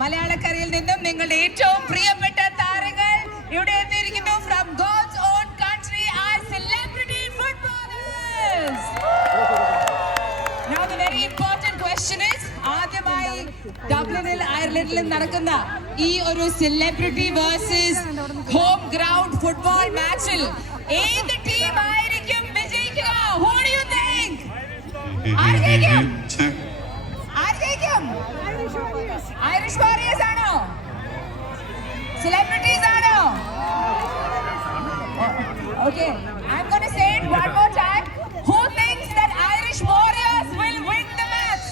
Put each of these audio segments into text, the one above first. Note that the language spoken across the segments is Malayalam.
മലയാളക്കരയിൽ നിന്നും നിങ്ങളുടെ ഏറ്റവും പ്രിയപ്പെട്ട താരങ്ങൾ ഇവിടെ എത്തിയിരിക്കുന്നു. From God's own country are celebrity footballers. Now the very important question is, ആദ്യമായി ഡബ്ലിനിൽ അയർലൻഡിൽ നടക്കുന്ന ഈ ഒരു celebrity versus home ground football മാച്ചിൽ ഏത് ടീം ആയിരിക്കും വിജയിക്കുക? What do you think? ആയിരിക്കും ഐറിഷ് വാരിയേഴ്സ് ആണോ? സെലിബ്രിറ്റീസ് ആണോ? Okay, I'm going to say it one more time. Who thinks that Irish Warriors will win the match?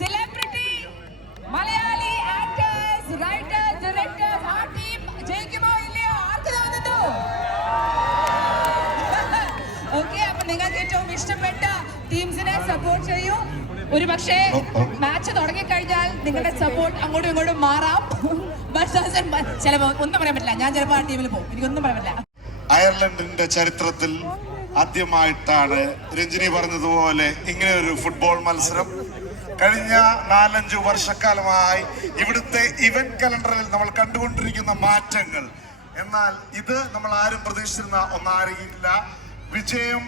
Celebrity, Malayali actors, writers, directors, our team ജയിക്കുമോ ഇല്ലയോ? ആർക്ക് തോന്നുന്നു? Okay, അപ്പോൾ നിങ്ങൾക്ക് ഏറ്റവും ഇഷ്ടപ്പെട്ട ടീംസിനെ സപ്പോർട്ട് ചെയ്യൂ. ഒരു പക്ഷേ മാച്ച് തുടങ്ങിക്കഴിഞ്ഞാൽ നിങ്ങളുടെ സപ്പോർട്ട് അങ്ങോട്ടും ഇങ്ങോട്ടും മാറാം. ചിലപ്പോ ഒന്നും പറയാൻ പറ്റില്ല. ഞാൻ ചിലപ്പോൾ ആ ടീമിൽ പോകും. എനിക്കൊന്നും പറയാൻ പറ്റില്ല. അയർലൻഡിന്റെ ചരിത്രത്തിൽ ആദ്യമായിട്ടാണ് രഞ്ജിനി പറഞ്ഞതുപോലെ ഇങ്ങനെ ഒരു ഫുട്ബോൾ മത്സരം. കഴിഞ്ഞ 4-5 വർഷക്കാലമായി ഇവിടുത്തെ ഇവന്റ് കലണ്ടറിൽ നമ്മൾ കണ്ടുകൊണ്ടിരിക്കുന്ന മാറ്റങ്ങൾ, എന്നാൽ ഇത് നമ്മൾ ആരും പ്രതീക്ഷിച്ചിരുന്ന ഒന്നായിരിക്കില്ല. വിജയം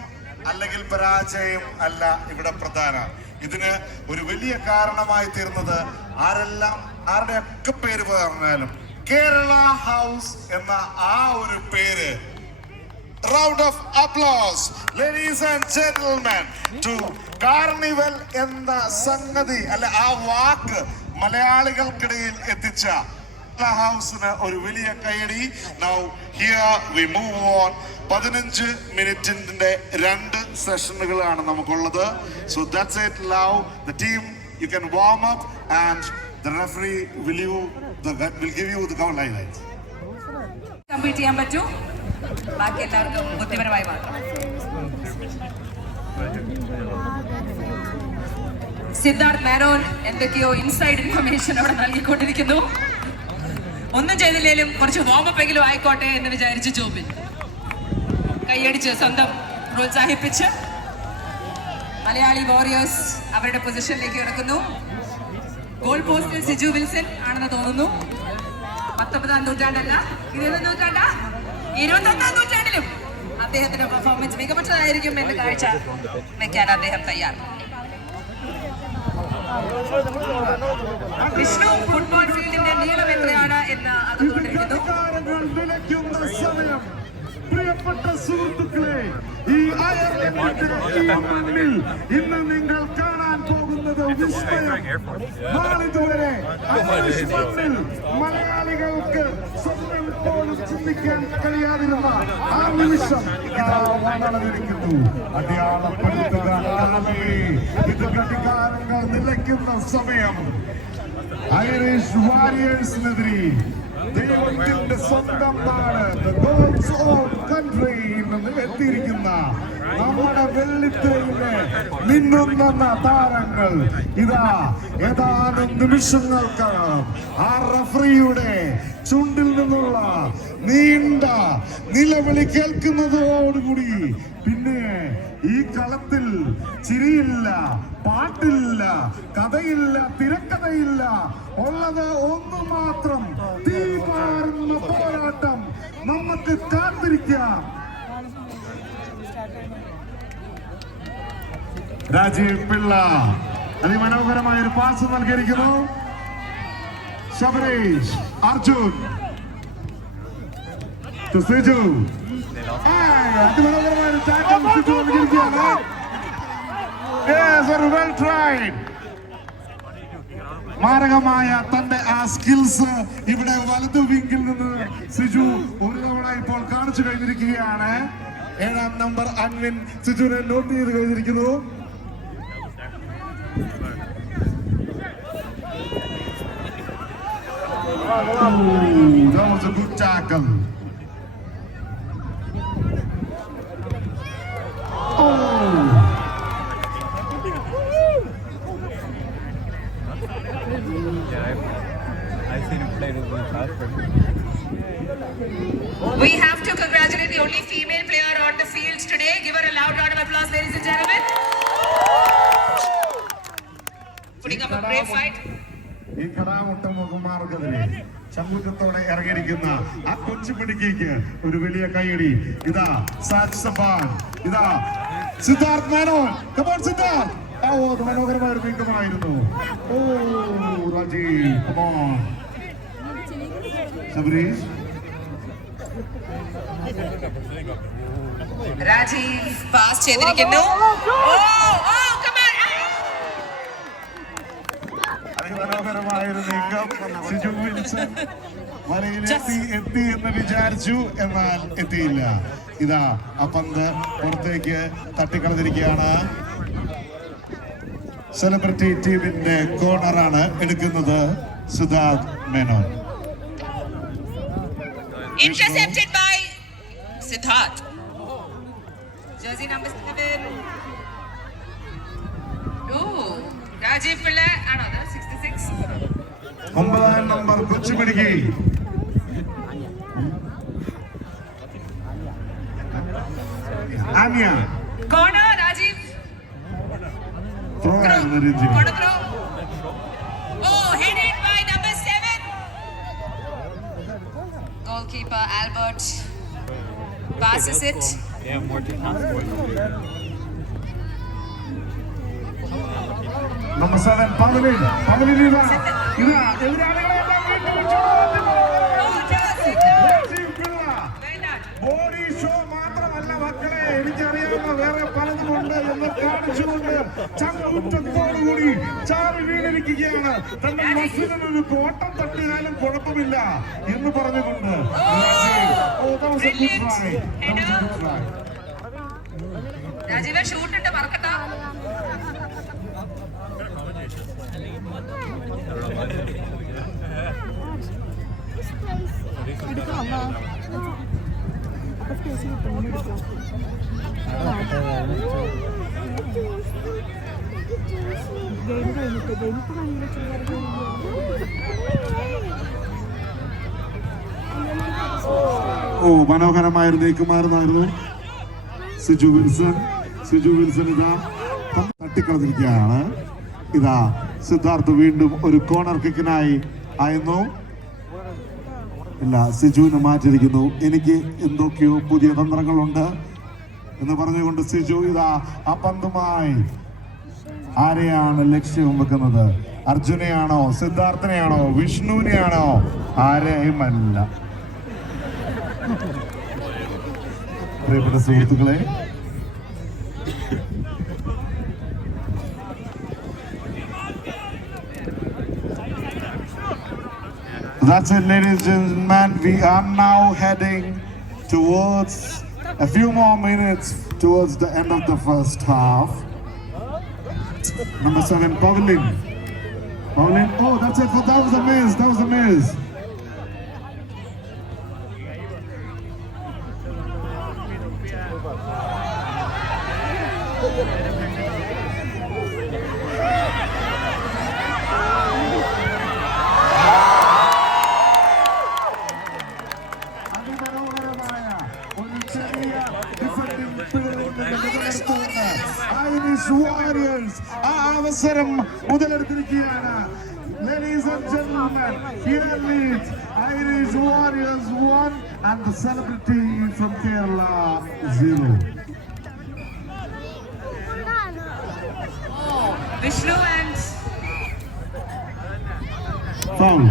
അല്ലെങ്കിൽ പരാജയം അല്ല ഇവിടെ പ്രധാനം. ഇതിന് ഒരു വലിയ കാരണമായി തീർന്നത് ആരുടെയൊക്കെ പേര് പറഞ്ഞാലും കേരള ഹൗസ് എന്ന ആ ഒരു പേര്. Round of applause ladies and gentlemen to carnival എന്ന സംഗതി അല്ലെ ആ വാക്ക് മലയാളികൾക്കിടയിൽ എത്തിച്ച ഹൗസിന് ഒരു വലിയ കൈയടി. Now here we move on. 15 മിനിറ്റിന്റെ 2 സെഷനുകളാണ് നമുക്കുള്ളത്. So that's it. Now the team you can warm up and the referee will give you the goal lines. Complete ചെയ്യാൻ പറ്റൂ. ബാക്കി എല്ലാവർക്കും ബുദ്ധിപരമായി മാത്രം. സിദ്ധാർത്ഥ് മേനോൻ എന്തൊക്കെയോ ഇൻസൈഡ് ഇൻഫർമേഷൻ അവിടെ നൽകിക്കൊണ്ടിരിക്കുന്നു. ഒന്നും ചെയ്തില്ലേലും കുറച്ച് വാമപ്പ് എങ്കിലും ആയിക്കോട്ടെ എന്ന് വിചാരിച്ച് ജോബിൻ കൈയടിച്ച് സ്വന്തം പ്രോത്സാഹിപ്പിച്ച് മലയാളി വാരിയേഴ്സ് അവരുടെ പൊസിഷനിലേക്ക് കിടക്കുന്നു. ഗോൾ പോസ്റ്റിൽ സിജു വിൽസൺ ആണെന്ന് തോന്നുന്നു. 19-ാം നൂറ്റാണ്ടല്ല, 20-ാം നൂറ്റാണ്ടാ, 21-ാം നൂറ്റാണ്ടിലും അദ്ദേഹത്തിന്റെ പെർഫോമൻസ് മികവുറ്റതായിരിക്കും എന്ന് കാഴ്ച വെക്കാൻ അദ്ദേഹം തയ്യാർ. വിഷ്ണു ഫുട്ബോൾ ഫീൽഡിന്റെ നീളം എത്രയാണ് എന്ന് അതുകൊണ്ടിരിക്കുന്നു. പ്രിയപ്പെട്ട സുഹൃത്തുക്കളെ, ഈ അയർലൻഡിൽ ഇന്ന് നിങ്ങൾ കാണാൻ പോകുന്നത് വിസ്മയം. നാളിതുവരെ മലയാളികൾക്ക് സ്വപ്നം പോലും ചിന്തിക്കാൻ കഴിയാതിരുന്ന ആ നിമിഷം വളർന്നിരിക്കുന്നു. അടയാളപ്പെടുത്തുക. ഇത് ഘടികാരങ്ങൾ നിലയ്ക്കുന്ന സമയം. ഐറിഷ് വാരിയേഴ്സിനെതിരെ ദൈവത്തിന്റെ സ്വന്തം നാട് ഗോഡ്സ് ഓൺ കൺട്രിയിൽ നിന്ന് എത്തിയിരിക്കുന്ന നമ്മുടെ വെള്ളിത്തിരയിലെ മിന്നുന്ന താരങ്ങൾ ഇതാ ഏതാനും നിമിഷങ്ങൾക്കകം ആ റഫറിയുടെ ചുണ്ടിൽ നിന്നുള്ള നീണ്ട നിലവിളി കേൾക്കുന്നതോടുകൂടി പിന്നെ ഈ കളത്തിൽ ചിരിയില്ല, പാട്ടില്ല, കഥയില്ല, തിരക്കഥയില്ല, ഉള്ളത് ഒന്ന് മാത്രം, തീപാറുന്ന പോരാട്ടം. നമുക്ക് കാത്തിരിക്കാം. രാജീവ് പിള്ള അതിമനോഹരമായ ഒരു പാസ് നൽകിയിരിക്കുന്നു. ശബരീഷ് അർജുൻ സിജു അതിമനോഹരമായ ഒരു ടാക്കൽ സിജു നൽകിയിരിക്കുകയാണ്. Well tried. മാരകമായ തന്റെ ആ സ്കിൽസ് ഇവിടെ വലതു വിങ്കിൽ നിന്ന് സിജു ഒരു തവണ ഇപ്പോൾ കാണിച്ചു കഴിഞ്ഞിരിക്കുകയാണ്. 7-ാം നമ്പർ അൻവിൻ സിജുവിനെ നോട്ട് ചെയ്ത് കഴിഞ്ഞിരിക്കുന്നു. That was a good tackle. I've seen him play this in the past. We have to congratulate the only female player on the field today. Give her a loud round of applause, ladies and gentlemen. putting up a brave fight. ഈ കടാമുട്ടമുഖന്മാർക്കെതിരെ ചങ്കൂറ്റത്തോടെ ഇറങ്ങിയിരിക്കുന്ന ആ കൊച്ചുപിടിക്കേക്ക് ഒരു വലിയ കൈയടി. ഇതാ സാജ് സഫാൻ, ഇതാ സിദ്ധാർത്ഥ് മേനോൻ. കമോൺ സിദ്ധാർത്ഥ്. ഓ, അത് മനോഹരമായ ഒരു നീക്കമായിരുന്നു. ഓ രാജീവ്, കമോൺ ശബരീഷ്. രാജീവ് പാസ് ചെയ്തിരിക്കുന്നു. അതിമനോഹരമായൊരു നീക്കം. സിജു വിൽസൺ വലയിലെത്തി എന്ന് വിചാരിച്ചു, എന്നാൽ എത്തിയില്ല. ഇതാ ആ പന്ത് പുറത്തേക്ക് തട്ടിക്കളഞ്ഞിരിക്കുകയാണ്. സെലിബ്രിറ്റി ടീമിന്റെ കോർണറാണ് എടുക്കുന്നത് Siddharth Menon. Intercepted by Siddharth. Jersey number 7. Oh, Rajiv Pillai. Another 66. 9 number കൊച്ചുപിടിക്ക്. ആമിയ. Corner, Rajiv. Throw. Corner throw. Oh, headed by number 7. Goalkeeper Albert passes it. Yeah, more to pass for. Number 7, Pavlin. Pavlin ഇതാ എതിരാളികളെ ബോഡി ഷോ മാത്രമല്ല മക്കളെ, എനിക്കറിയാവുന്ന വേറെ പലതുമുണ്ട് എന്ന് കാണിച്ചുകൊണ്ട് ചങ്കൂറ്റത്തോടുകൂടി ചാറി വീണിരിക്കുകയാണ്. തന്റെ മസിലിനൊരു കോട്ടം തട്ടിയാലും കുഴപ്പമില്ല എന്ന് പറഞ്ഞുകൊണ്ട് രാജീവ് ഷൂട്ട് ഇട്ട് മറക്കട്ട. ഓ, മനോഹരമായൊരു നീക്കമായിരുന്നായിരുന്നു സിജു വിൽസൺ. സിജു വിൽസൺ ഇതാ തട്ടിക്കളഞ്ഞിരിക്കുകയാണ്. ഇതാ സിദ്ധാർത്ഥ് വീണ്ടും ഒരു കോർണർ കിക്കിനായി ആയിരുന്നു. ഇല്ല, സിജുവിനെ മാറ്റിയിരിക്കുന്നു. എനിക്ക് എന്തൊക്കെയോ പുതിയ തന്ത്രങ്ങളുണ്ട് എന്ന് പറഞ്ഞുകൊണ്ട് സിജു ഇതാ ആ പന്തുമായി ആരെയാണ് ലക്ഷ്യം വെക്കുന്നത്? അർജുനെയാണോ, സിദ്ധാർത്ഥനെയാണോ, വിഷ്ണുവിനെയാണോ? ആരെയുമല്ല. പ്രിയപ്പെട്ട സുഹൃത്തുക്കളെ, that's it, ladies and gentlemen. We are now heading towards a few more minutes towards the end of the first half. Number 7, Pavlin. Pavlin. Oh, that's it. That was a miss. That was a miss. Irish warriors ആ അവസരം മുതലെടുത്തിരിക്കുകയാണ്. Ladies and gentlemen, here leads Irish Warriors 1 and the celebrity from Kerala 0. Oh, Vishnu and Foul.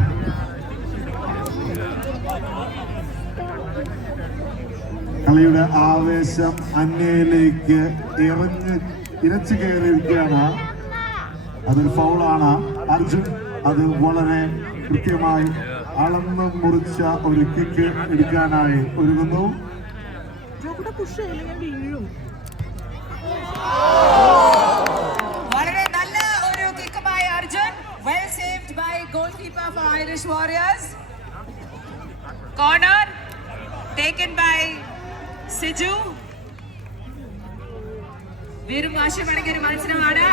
കളിയുടെ ആവേശം അന്യയിലേക്ക് ഇരച്ചു കയറിയിരിക്കുകയാണ്. അതൊരു ഫൗളാണ്. അർജുൻ അത് വളരെ കൃത്യമായി അളന്ന് മുറിച്ച ഒരു കിക്ക് എടുക്കാനായി ഒരുങ്ങുന്നു. വളരെ നല്ല ഒരു kick by Arjun. Well saved by goalkeeper for Irish Warriors. Corner taken by Siju. വീറും വാശിയുമടങ്ങിയ ഒരു മത്സരമാണ്.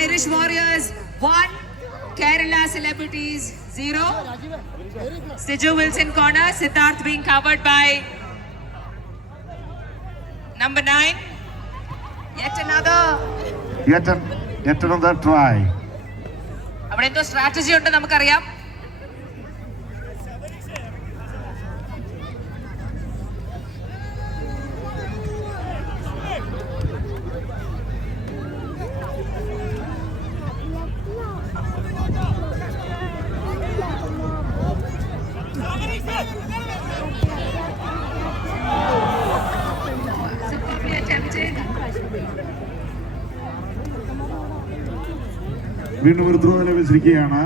Irish warriors 1, Kerala Celebrities 0. Siju Wilson corner. Siddharth being covered by number 9. Yet another Yet another try. അവിടെ എന്തോ സ്ട്രാറ്റജി ഉണ്ട് നമുക്കറിയാം. വീണ്ടും ഒരു ത്രോ ലഭിച്ചിരിക്കുകയാണ്.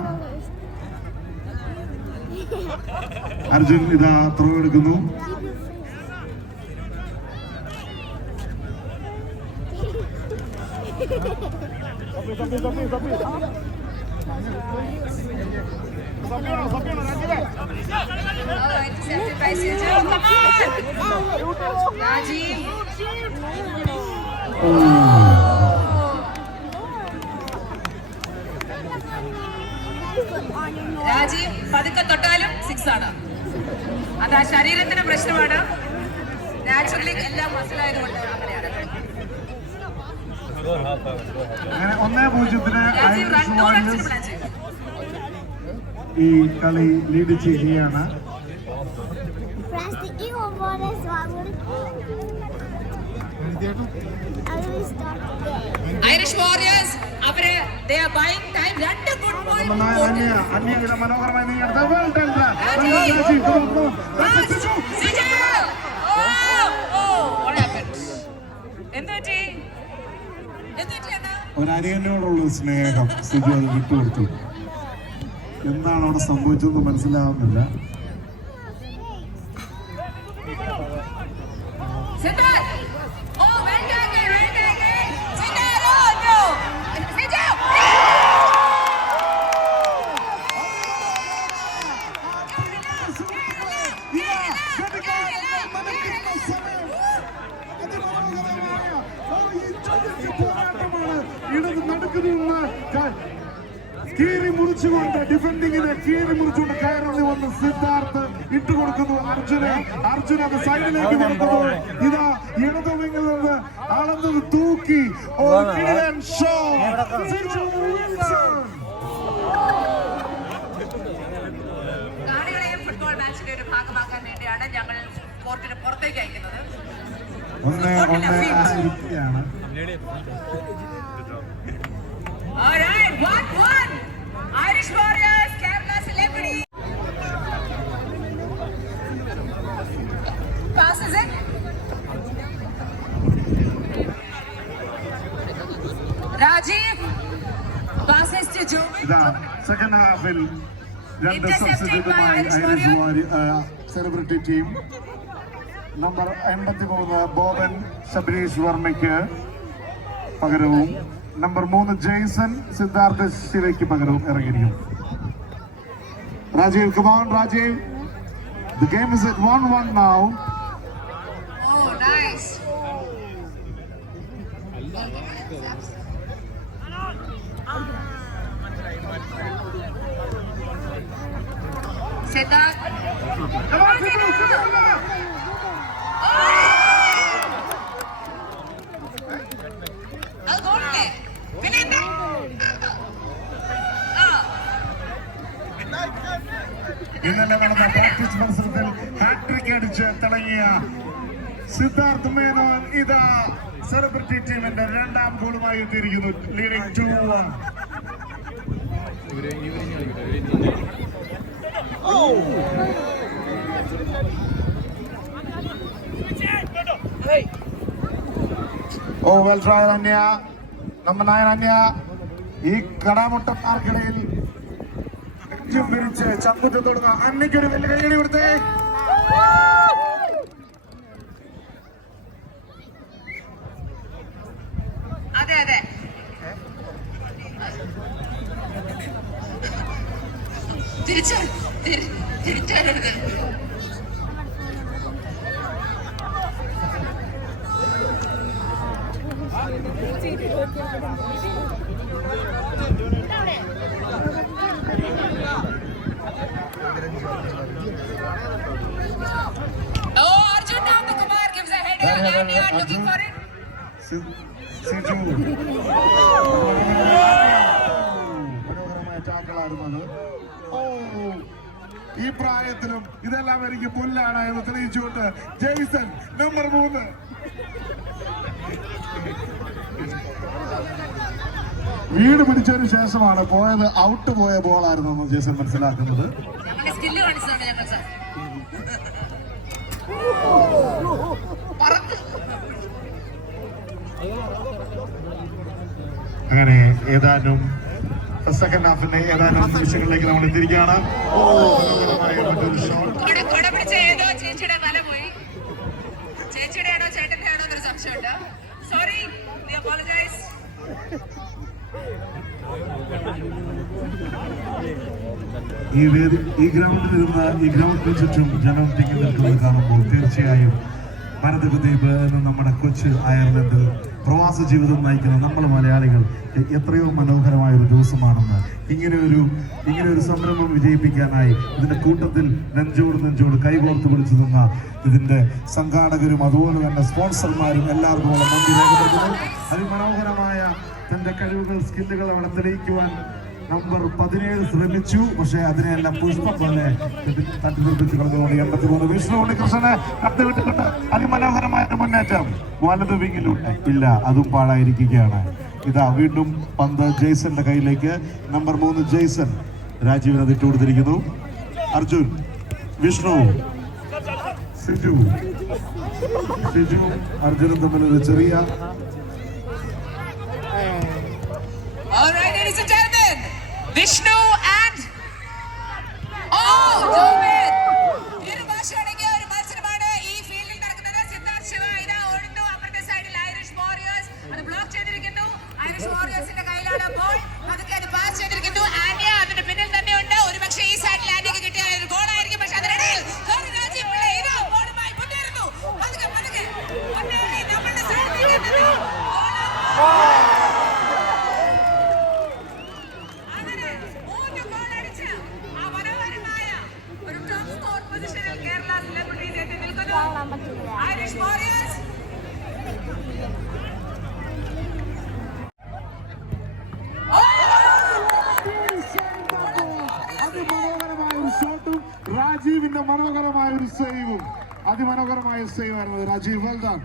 അർജുൻ ഇതാ ത്രോ എടുക്കുന്നു. രാജീവ് പതുക്കെ തൊട്ടാലും 6 ആണ്. അത് ആ ശരീരത്തിന് പ്രശ്നമാണ്. നാച്ചുറലി എല്ലാം മസിലായതുകൊണ്ട് അങ്ങനെയാണ്. അങ്ങനെ 1-0 ഈ കളി ലീഡ് ചെയ്യുകയാണ്. ഐറിഷ് വാരിയേഴ്സ് അവര് they are buying time. രണ്ട് ഗുഡ് ബോൾ മനോഹരമായി ഒരനിയനോടുള്ള സ്നേഹം സിജു അത് വിട്ടുകൊടുത്തു. എന്താണ് അവിടെ സംഭവിച്ചതെന്ന് മനസ്സിലാവുന്നില്ല. കീറി മുറിച്ചുകൊണ്ട് ഡിഫൻഡിങ്ങിനെ കീറി മുറിച്ചുകൊണ്ട് കയറി വന്ന് സിദ്ധാർത്ഥ് ഇട്ടുകൊടുക്കുന്നു അർജുന അത് സൈഡിലേക്ക് വരുമ്പോൾ ഇതാ ഇടതു വിങ്ങിൽ നിന്ന് അളന്നത് തൂക്കി ഫുട്ബോൾ മാച്ചിന്റെ ഒരു ഭാഗമാക്കാൻ വേണ്ടിയാണ് ഞങ്ങൾ കോർട്ടിന് പുറത്തേക്ക് അയക്കുന്നത്. 1-1 Alright, 1-1. Irish Warriors, Kerala Celebrity. Passes it. Rajiv passes to Joe. The second half will രണ്ട് സബ്സ്റ്റിറ്റ്യൂട്ടുമായി Irish celebrity team. Number 83 Boban Sabareesh വർമ്മയ്ക്ക് പകരവും നമ്പർ 3 ജെയ്സൺ സിദ്ധാർത്ഥ ശിവയ്ക്ക് പകരവും ഇറങ്ങിയിരിക്കും. Rajiv, come on Rajiv. The game is at 1-1 now. Oh, nice. Siddharth. Come on, ഇന്നലെ നടന്ന പ്രാക്ടീസ് മത്സരത്തിൽ ഹാട്രിക് അടിച്ച് തിളങ്ങിയ സിദ്ധാർത്ഥ് മേനോൻ ഇതാ സെലിബ്രിറ്റി ടീമിന്റെ രണ്ടാം ഗോളുമായി എത്തിയിരിക്കുന്നു. Leading 2-1. Oh, well tried Anya. Number 9 Anya. ഈ കടാമുട്ടക്കാർക്കിടയിൽ പിരിച്ച് ചങ്കുത്ത് തൊടുന്ന അന്നയ്ക്കൊരു വലിയ കൈയടി കൊടുത്തേ. അതെ അതെ തിരിച്ചറിയരുത്. Arjun Nandkumar gives a header and you are looking for it. Siju. ശേഷമായിരുന്നു. ഓ, ഈ പ്രായത്തിലും ഇതെല്ലാം എനിക്ക് പുല്ലാണ് എന്ന് തെളിയിച്ചുകൊണ്ട് ജെയ്സൺ നമ്പർ 3. വീട് പിടിച്ചതിന് ശേഷമാണ് പോയത്. ഔട്ട് പോയ ബോളായിരുന്നു ജെയ്സൺ മനസ്സിലാക്കുന്നത്. അങ്ങനെ ഏതാനും സെക്കൻഡ് ഹാഫിന്റെ ഏതാനും നിമിഷങ്ങളിലേക്ക് നമ്മൾ എത്തിയിരിക്കുകയാണ്. ചേച്ചിയുടെ തല പോയി. ചേച്ചിയുടെ ആണോ ചേട്ടന്റെ ആണോ എന്നൊരു സംശയമുണ്ട്. Sorry, we apologise. ഈ ഗ്രൗണ്ടിൽ ഇരുന്ന് ഈ ഗ്രൗണ്ടിന് ചുറ്റും ജനം തിങ്ങി നിൽക്കുന്നത് കാണുമ്പോൾ തീർച്ചയായും ഭാരതദ്വീപ് എന്ന നമ്മുടെ കൊച്ചു അയർലൻഡിൽ പ്രവാസ ജീവിതം നയിക്കുന്ന നമ്മൾ മലയാളികൾ എത്രയോ മനോഹരമായ ഒരു ദിവസമാണെന്ന് ഇങ്ങനെ ഒരു സംരംഭം വിജയിപ്പിക്കാനായി ഇതിന്റെ കൂട്ടത്തിൽ നെഞ്ചോട് കൈകോർത്ത് പിടിച്ചു നിന്ന ഇതിന്റെ സംഘാടകരും അതുപോലെ തന്നെ സ്പോൺസർമാരും എല്ലാവർക്കും നന്ദി രേഖപ്പെടുത്തുന്നു. അതിമനോഹരമായ തന്റെ കഴിവുകൾ, സ്കില്ലുകൾ അവിടെ തെളിയിക്കുവാൻ നമ്പർ 17 ശ്രമിച്ചു. പക്ഷേ അതിനെല്ലാം പുഷ്പം പോലെ തട്ടിത്തെറിപ്പിച്ച് കളഞ്ഞുകൊണ്ട് 83 വിഷ്ണു ഉണ്ണികൃഷ്ണനെ കടത്തിവിട്ടിട്ടുണ്ട്. അതിമനോഹരമായ മുന്നേറ്റം വലത് വിങ്ങിലൂടെ ഇല്ല, അതും പാഴായിരിക്കുകയാണ്. ഇതാ വീണ്ടും പന്ത് ജെയ്സന്റെ കയ്യിലേക്ക്. നമ്പർ 3 ജെയ്സൺ രാജീവിനെ അതിട്ട് കൊടുത്തിരിക്കുന്നു. അർജുൻ, വിഷ്ണു, സിജു അർജുനും തമ്മിലൊരു ചെറിയ Vishnu and Jovin. ഇരു ഭാഷയടങ്ങിയ ഒരു മത്സരമാണ് ഈ ഫീൽഡിൽ നടക്കുന്നത്. സിദ്ധാർത്ഥ് ശിവ ഇതാ ഓടുന്നു. അപ്പുറത്തെ സൈഡിൽ ഐറിഷ് വാരിയേഴ്സ് അത് ബ്ലോക്ക് ചെയ്തിരിക്കുന്നു. ഐറിഷ് വാരിയേഴ്സിന്റെ കയ്യിലാണ് ബോൾ. അതൊക്കെ അത് പാസ് ചെയ്തിരിക്കുന്നു. ആൻഡ്യ അതിന്റെ പിന്നിൽ തന്നെ ഉണ്ട്. ഒരുപക്ഷെ ഈ സൈഡിൽ ആൻഡ്യക്ക് കിട്ടിയ ഒരു ഗോൾ ആയിരിക്കും. പക്ഷെ അതിനിടയിൽ രാജീവ് പിള്ള ഇതാ ബോളുമായി മുന്നേറുന്നു. പതുക്കെ നമ്മളുടെ സൈഡിലേക്ക് Irish Warriors. അതിമനോഹരമായ ഒരു ഷോട്ടും രാജീവിന്റെ മനോഹരമായ ഒരു സേവും. അതിമനോഹരമായ സേവ് ആയിരുന്നു രാജീവ്. Well done.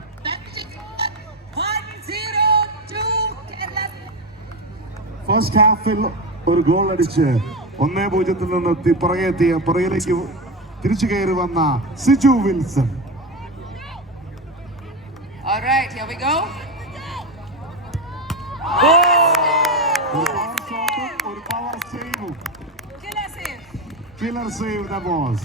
ഫസ്റ്റ് ഹാഫിൽ ഒരു ഗോൾ അടിച്ച് 1-0 നിന്ന് പുറകിലേക്ക് തിരിച്ചു കയറി വന്ന Siju Wilson. All right, here we go. ഒരു power save. Killer save that was.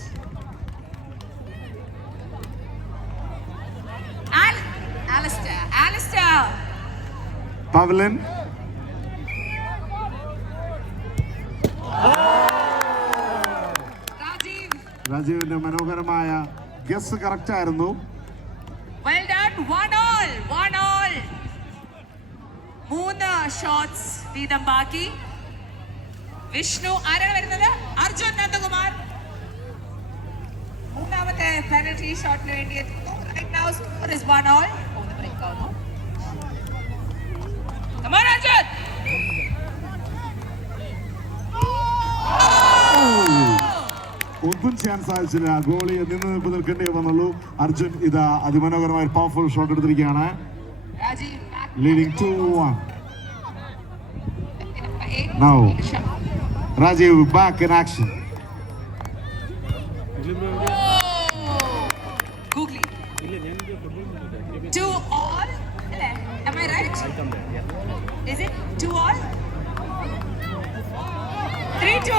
Alistair. Pavlin. രാജീവിന്റെ മനോഹരമായ ഗസ് കറക്റ്റ് ആയിരുന്നു. Well done. 1-1. 3 ഷോട്ട്സ് വീതം ബാക്കി. വിഷ്ണു ആരാണ് വരുന്നത്? അർജുൻ നന്ദകുമാർ മൂന്നാമത്തെ പെനൽറ്റി ഷോട്ടിന് വേണ്ടി എത്തുന്നു. Right now score is 1-1. ഒന്ന് ബ്രേക്ക് ആവുന്നു. Come on Arjun. ഒന്നും ചെയ്യാൻ സാധിച്ചില്ല. ഗോളി നിന്ന് നിൽക്കേണ്ടി വന്നുള്ളൂ. അർജുൻ ഇതാ അതിമനോഹരമായ പവർഫുൾ ഷോട്ട് എടുത്തിരിക്കുകയാണ്. Leading 2-1. Now Rajiv back in action. Googly 2-all. Am I right? Is it 2-all? 3-2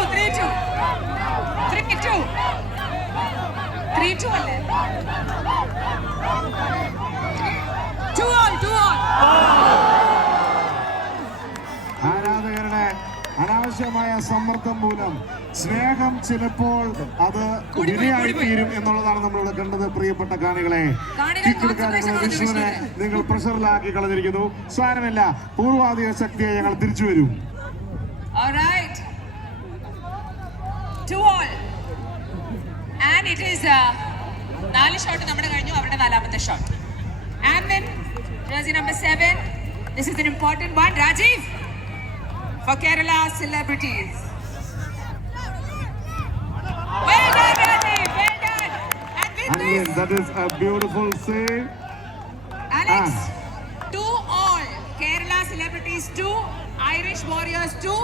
അല്ലേ? 2-all. ആരാധകരുടെ അനാവശ്യമായ സമ്മർദ്ദം മൂലം സ്നേഹം ചിലപ്പോൾ അത് വിനയായി തീരും എന്നുള്ളതാണ് നമ്മളിവിടെ കണ്ടത്. പ്രിയപ്പെട്ട കാണികളെ, വിഷ്ണുവിനെ നിങ്ങൾ പ്രഷറിലാക്കി കളഞ്ഞിരിക്കുന്നു. സാരമില്ല, പൂർവാധിക ശക്തിയെ ഞങ്ങൾ തിരിച്ചു വരും. 2-all. And it is 4 shot നമ്മുടെ കഴിഞ്ഞു. അവരുടെ 4ാമത്തെ shot. And then jersey number 7. This is an important one. Rajiv for Kerala celebrities. this? That is a beautiful save. Alex, 2-all. Kerala Celebrities 2, Irish Warriors 2.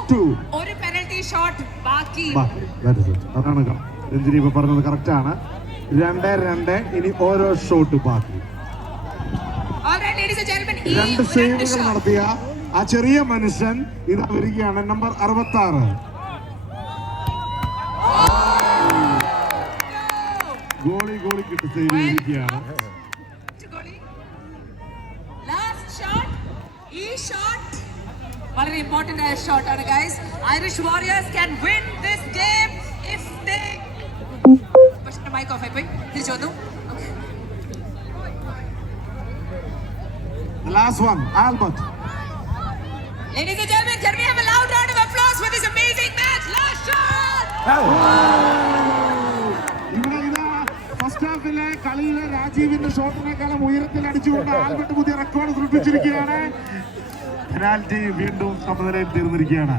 ഒരു പെനൽറ്റി ഷോട്ട് ബാക്കി. That is it. അതാണ് രഞ്ജിനി ഇപ്പൊ പറഞ്ഞത് കറക്റ്റ് ആണ്. 2-2 ഇനി ഓരോ ഷോട്ട് ബാക്കി. Alright, ladies and gentlemen, ഈ രണ്ട് സേവുകൾ നടത്തിയ ആ ചെറിയ മനുഷ്യൻ ഇതാ വരികയാണ്, നമ്പർ 66. ഗോളി കിട്ടി സേവ് ചെയ്തിരിക്കുകയാണ്. Last shot. ഈ ഷോട്ട് വളരെ ഇമ്പോർട്ടന്റ് ആയ ഷോട്ട് ആണ് guys. Irish warriors can win this game if they പക്ഷേ മൈക്ക് ഓഫ് ആയി പോയി. തിരിച്ചു വന്നു. The last one, Albert. Ladies and gentlemen, can we have a loud round of applause for this amazing match? Last shot! ഇവിടെ ഇതാ ഫസ്റ്റ് ഹാഫിലെ കളിയിലെ രാജീവിന്റെ ഷോട്ടിനേക്കാളും ഉയരത്തിൽ അടിച്ചുകൊണ്ട് ആൽബർട്ട് പുതിയ റെക്കോർഡ് സൃഷ്ടിച്ചിരിക്കുകയാണ്. പെനാൽറ്റി വീണ്ടും സമനിലയിൽ തീർന്നിരിക്കുകയാണ്.